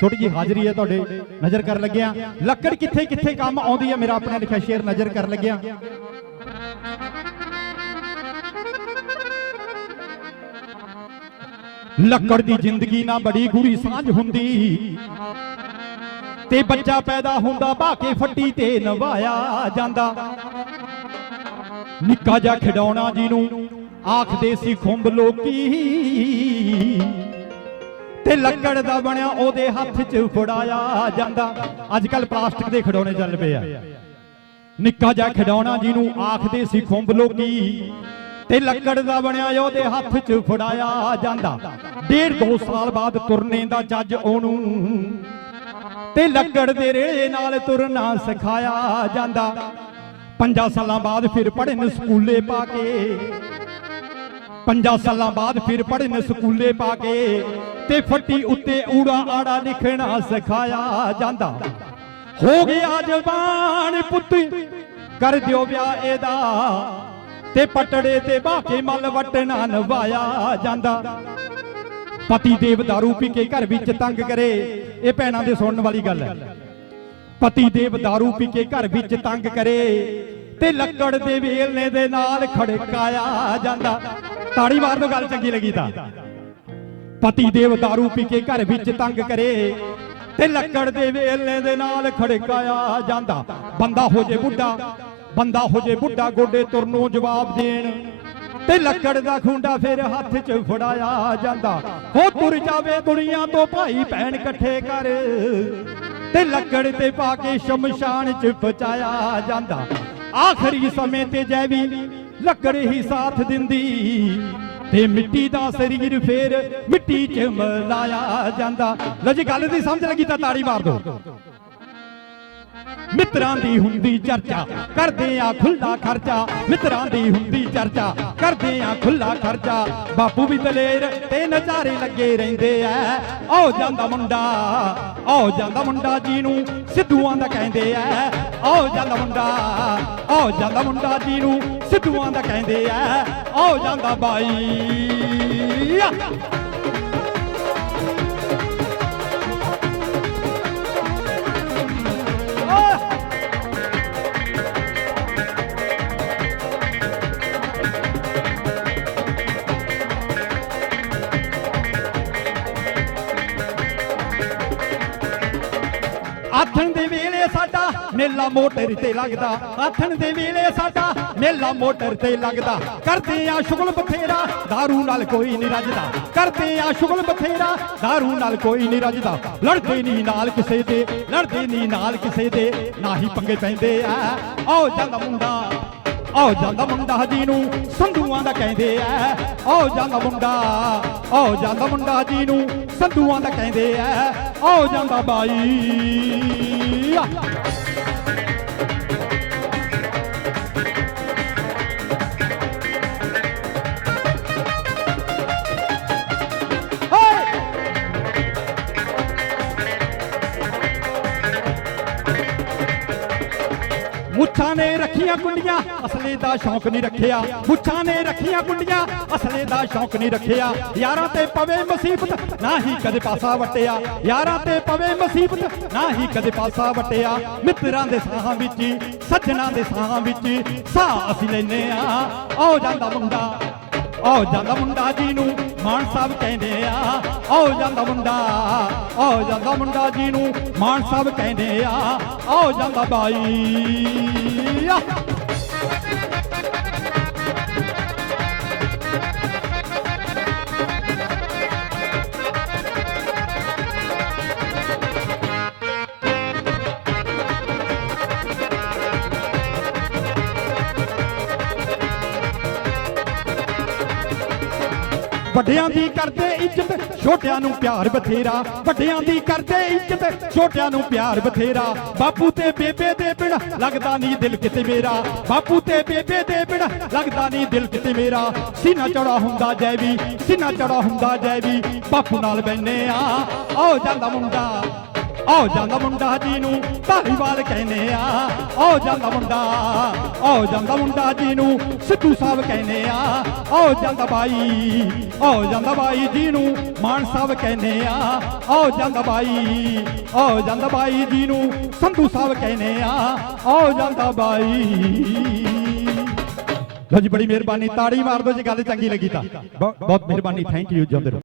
ਛੋਟੀ ਜੀ ਹਾਜ਼ਰੀ ਹੈ ਤੁਹਾਡੇ ਨਜ਼ਰ ਕਰਨ ਲੱਗਿਆ। ਲੱਕੜ ਕਿੱਥੇ ਕਿੱਥੇ ਕੰਮ ਆਉਂਦੀ ਹੈ? ਮੇਰਾ ਆਪਣਾ ਲਿਖਿਆ ਸ਼ੇਰ ਨਜ਼ਰ ਕਰਨ ਲੱਗਿਆ। ਲੱਕੜ ਦੀ ਜ਼ਿੰਦਗੀ ਨਾ ਬੜੀ ਗੂੜੀ ਸਾਂਝ ਹੁੰਦੀ। ਤੇ ਬੱਚਾ ਪੈਦਾ ਹੁੰਦਾ ਬਾਕੇ ਫੱਟੀ ਤੇ ਨਵਾਇਆ ਜਾਂਦਾ। ਨਿੱਕਾ ਜਿਹਾ ਖਿਡੌਣਾ ਜਿਹਨੂੰ ਆਖਦੇ ਸੀ ਖੁੰਬ ਲੋਕੀ। ਤੇ ਲੱਕੜ ਦਾ ਬਣਿਆ, ਉਹਦੇ ਹੱਥ 'ਚ ਫੜਾਇਆ ਜਾਂਦਾ। ਅੱਜ ਕੱਲ ਪਲਾਸਟਿਕ ਦੇ ਖਿਡੌਣੇ ਚੱਲ ਪਏ ਆ। ਨਿੱਕਾ ਜਿਹਾ ਖਿਡੌਣਾ ਜਿਹਨੂੰ ਆਖਦੇ ਸੀ ਖੁੰਬ ਲੋਕੀ, ਤੇ ਲੱਕੜ ਦਾ ਬਣਿਆ, ਉਹਦੇ ਹੱਥ 'ਚ ਫੜਾਇਆ ਜਾਂਦਾ। ਡੇਢ ਦੋ ਸਾਲ ਬਾਅਦ ਤੁਰਨੇ ਦਾ ਜੱਜ ਉਹਨੂੰ, ਤੇ ਲੱਕੜ ਦੇ ਰੇੜੇ ਨਾਲ ਤੁਰਨਾ ਸਿਖਾਇਆ ਜਾਂਦਾ। ਪੰਜਾਂ ਸਾਲਾਂ ਬਾਅਦ ਫਿਰ ਪੜ੍ਹਨ ਸਕੂਲੇ ਪਾ ਕੇ ਪੰਜਾਂ ਸਾਲਾਂ ਬਾਅਦ ਫਿਰ ਪੜ੍ਹਨ ਸਕੂਲੇ ਪਾ ਕੇ ਤੇ ਫੱਟੀ ਉੱਤੇ ਊੜਾ ਆੜਾ ਲਿਖਣਾ ਸਿਖਾਇਆ ਜਾਂਦਾ ਹੋ ਗਿਆ ਜਵਾਨ ਪੁੱਤ ਕਰ ਦਿਓ ਵਿਆਹ ਇਹਦਾ ਤੇ ਪਟੜੇ ਤੇ ਬਾਕੇ ਮਲ ਵਟਣਾ ਨਵਾਇਆ ਜਾਂਦਾ ਪਤੀ ਦੇਵ दारू ਪੀ ਕੇ ਘਰ ਵਿੱਚ ਤੰਗ ਕਰੇ ਇਹ ਭੈਣਾਂ ਦੇ ਸੁਣਨ ਵਾਲੀ ਗੱਲ ਹੈ ਪਤੀ ਦੇਵ दारू ਪੀ ਕੇ ਘਰ ਵਿੱਚ ਤੰਗ ਕਰੇ ਤੇ ਲੱਕੜ ਦੇ ਵੇਲਨੇ ਦੇ ਨਾਲ ਖੜਕਾਇਆ ਜਾਂਦਾ ਤਾੜੀ ਮਾਰ ਦੋ ਗੱਲ ਚੰਗੀ ਲੱਗੀ ਤਾਂ। ਪਤੀ ਦੇਵ दारू ਪੀ ਕੇ ਘਰ ਵਿੱਚ ਤੰਗ ਕਰੇ ਤੇ ਲੱਕੜ ਦੇ ਵੇਲਨੇ ਦੇ ਨਾਲ ਖੜਕਾਇਆ ਜਾਂਦਾ। ਬੰਦਾ ਹੋ ਜੇ ਬੁੱਢਾ, ਬੰਦਾ ਹੋ ਜੇ ਬੁੱਢਾ ਗੋਡੇ ਤੁਰਨੋਂ ਜਵਾਬ ਦੇਣ ਤੇ ਲੱਕੜ ਦਾ ਖੁੰਡਾ ਫਿਰ ਹੱਥ 'ਚ ਫੜਾਇਆ ਜਾਂਦਾ। ਉਹ ਤੁਰ ਜਾਵੇ ਦੁਨੀਆ ਤੋਂ ਭਾਈ ਭੈਣ ਇਕੱਠੇ ਕਰ ਤੇ ਲੱਕੜ ਤੇ ਪਾ ਕੇ ਸ਼ਮਸ਼ਾਨ 'ਚ ਪਹੁੰਚਾਇਆ ਜਾਂਦਾ। ਆਖਰੀ ਸਮੇਂ ਤੇ ਜੈਵੀ ਲੱਕੜ ਹੀ ਸਾਥ ਦਿੰਦੀ ਤੇ ਮਿੱਟੀ ਦਾ ਸਰੀਰ ਫੇਰ ਮਿੱਟੀ 'ਚ ਮਿਲਾਇਆ ਜਾਂਦਾ। ਲੋ ਜੀ, ਗੱਲ ਦੀ ਸਮਝ ਲੱਗੀ ਤਾਂ ਤਾੜੀ ਮਾਰ ਦਿਓ। ਮਿੱਤਰਾਂ ਦੀ ਹੁੰਦੀ ਚਰਚਾ। ਕਰਦੇ ਆ ਖੁੱਲਾ ਖਰਚਾ, ਮਿੱਤਰਾਂ ਦੀ ਹੁੰਦੀ ਚਰਚਾ। ਕਰਦੇ ਆ ਖੁੱਲਾ ਖਰਚਾ, ਬਾਪੂ ਵੀ ਦਲੇਰ ਤੇ ਨਜ਼ਾਰੇ ਲੱਗੇ ਰਹਿੰਦੇ ਐ ਆਓ ਜਾਂਦਾ ਮੁੰਡਾ, ਆਓ ਜਾਂਦਾ ਮੁੰਡਾ ਜੀ ਨੂੰ ਸਿੱਧੂਆਂ ਦਾ ਕਹਿੰਦੇ ਐ ਆਓ ਜਾਂਦਾ ਮੁੰਡਾ, ਆਓ ਜਾਂਦਾ ਮੁੰਡਾ ਜੀ ਨੂੰ ਸਿੱਧੂਆਂ ਦਾ ਕਹਿੰਦੇ ਐ ਆਓ ਜਾਂਦਾ ਬਾਈ। ਆਥਣ ਦੇ ਵੇਲੇ ਸਾਡਾ ਮੇਲਾ ਮੋਟਰ ਤੇ ਲੱਗਦਾ ਆਥਣ ਦੇ ਵੇਲੇ ਸਾਡਾ ਮੇਲਾ ਮੋਟਰ ਤੇ ਲੱਗਦਾ ਕਰਦੇ ਆ ਸ਼ੁਗਲ ਬਥੇਰਾ दारू ਨਾਲ ਕੋਈ ਨਹੀਂ ਰੱਜਦਾ ਕਰਦੇ ਆ ਸ਼ੁਗਲ ਬਥੇਰਾ दारू ਨਾਲ ਕੋਈ ਨਹੀਂ ਰੱਜਦਾ ਲੜਦੇ ਨਹੀਂ ਨਾਲ ਕਿਸੇ ਦੇ ਲੜਦੇ ਨਹੀਂ ਨਾਲ ਕਿਸੇ ਦੇ ਨਾ ਹੀ ਪੰਗੇ ਪੈਂਦੇ ਆ ਆਓ ਜਾਂਦਾ ਮੁੰਡਾ ਆਓ ਜਾਂਦਾ ਮੁੰਡਾ ਜੀ ਨੂੰ ਸੰਧੂਆਂ ਦਾ ਕਹਿੰਦੇ ਐ ਆਓ ਜਾਂਦਾ ਮੁੰਡਾ, ਆਓ ਜਾਂਦਾ ਮੁੰਡਾ ਜੀ ਨੂੰ ਸੰਧੂਆਂ ਦਾ ਕਹਿੰਦੇ ਐ ਆਓ ਜਾਂਦਾ ਬਾਈ। ਮੁੱਛਾਂ ਨੇ ਰੱਖੀਆਂ ਕੁੰਡੀਆਂ ਅਸਲੇ ਦਾ ਸ਼ੌਂਕ ਨਹੀਂ ਰੱਖਿਆ। ਮੁੱਛਾਂ ਨੇ ਰੱਖੀਆਂ ਕੁੰਡੀਆਂ ਅਸਲੇ ਦਾ ਸ਼ੌਂਕ ਨਹੀਂ ਰੱਖਿਆ। ਯਾਰਾਂ ਤੇ ਪਵੇ ਮੁਸੀਬਤ ਨਾ ਹੀ ਕਦੇ ਪਾਸਾ ਵਟਿਆ। ਯਾਰਾਂ ਤੇ ਪਵੇ ਮੁਸੀਬਤ ਨਾ ਹੀ ਕਦੇ ਪਾਸਾ ਵਟਿਆ। ਮਿੱਤਰਾਂ ਦੇ ਸਾਹਾਂ ਵਿੱਚ ਹੀ, ਸੱਜਣਾ ਦੇ ਸਾਹਾਂ ਵਿੱਚ ਹੀ ਸਾਹ ਅਸੀਂ ਲੈਨੇ ਆ ਆਓ ਜਾਂਦਾ ਮੁੰਡਾ। ਆਓ ਜਾਂਦਾ ਮੁੰਡਾ ਜੀ ਨੂੰ ਮਾਨ ਸਾਹਿਬ ਕਹਿੰਦੇ ਆ। ਆਓ ਜਾਂਦਾ ਮੁੰਡਾ, ਆਓ ਜਾਂਦਾ ਮੁੰਡਾ ਜੀ ਨੂੰ ਮਾਨ ਸਾਹਿਬ ਕਹਿੰਦੇ ਆ। ਆਓ ਜਾਂਦਾ ਬਾਈ। ਵੱਡਿਆਂ ਦੀ ਕਰਦੇ ਇੱਜ਼ਤ, ਛੋਟਿਆਂ ਨੂੰ ਪਿਆਰ ਬਥੇਰਾ। ਵੱਡਿਆਂ ਦੀ ਕਰਦੇ ਇੱਜ਼ਤ, ਛੋਟਿਆਂ ਨੂੰ ਪਿਆਰ ਬਥੇਰਾ। ਬਾਪੂ ਤੇ ਬੇਬੇ ਦੇ ਬਿਨ ਲੱਗਦਾ ਨਹੀਂ ਦਿਲ ਕਿਤੇ ਮੇਰਾ। ਬਾਪੂ ਤੇ ਬੇਬੇ ਦੇ ਬਿਨ ਲੱਗਦਾ ਨਹੀਂ ਦਿਲ ਕਿਤੇ ਮੇਰਾ। ਸੀਨਾ ਚੜਾ ਹੁੰਦਾ ਜੈ ਵੀ, ਸੀਨਾ ਚੜਾ ਹੁੰਦਾ ਜੈ ਵੀ। ਬਾਪੂ ਨਾਲ ਬੈਨੇ ਆ, ਆਓ ਜਾਂਦਾ ਮੁੰਡਾ। ਆਓ ਜਾਂਦਾ ਮੁੰਡਾ ਜੀ ਨੂੰ ਧਾਰੀਵਾਲ ਕਹਿੰਦੇ ਆ। ਆਓ ਜਾਂਦਾ ਮੁੰਡਾ ਆਓ ਜਾਂਦਾ ਮੁੰਡਾ ਜੀ ਨੂੰ ਸਿੱਧੂ ਸਾਹਿਬ ਕਹਿੰਦੇ ਆ। ਆਓ ਜਾਂਦਾ ਬਾਈ ਆਓ ਜਾਂਦਾ ਬਾਈ ਜੀ ਨੂੰ ਮਾਨ ਸਾਹਿਬ ਕਹਿੰਦੇ ਆ। ਆਓ ਜਾਂਦਾ ਬਾਈ ਆਓ ਜਾਂਦਾ ਬਾਈ ਜੀ ਨੂੰ ਸੰਧੂ ਸਾਹਿਬ ਕਹਿੰਦੇ ਆ। ਆਓ ਜਾਂਦਾ ਬਾਈ। ਲੋ ਜੀ, ਬੜੀ ਮਿਹਰਬਾਨੀ, ਤਾੜੀ ਮਾਰ ਦਿਓ ਜੇ, ਗੱਲ ਚੰਗੀ ਲੱਗੀ ਤਾਂ। ਬਹੁਤ ਬਹੁਤ ਮਿਹਰਬਾਨੀ ਥੈਂਕ ਯੂ ਜੰਦਰ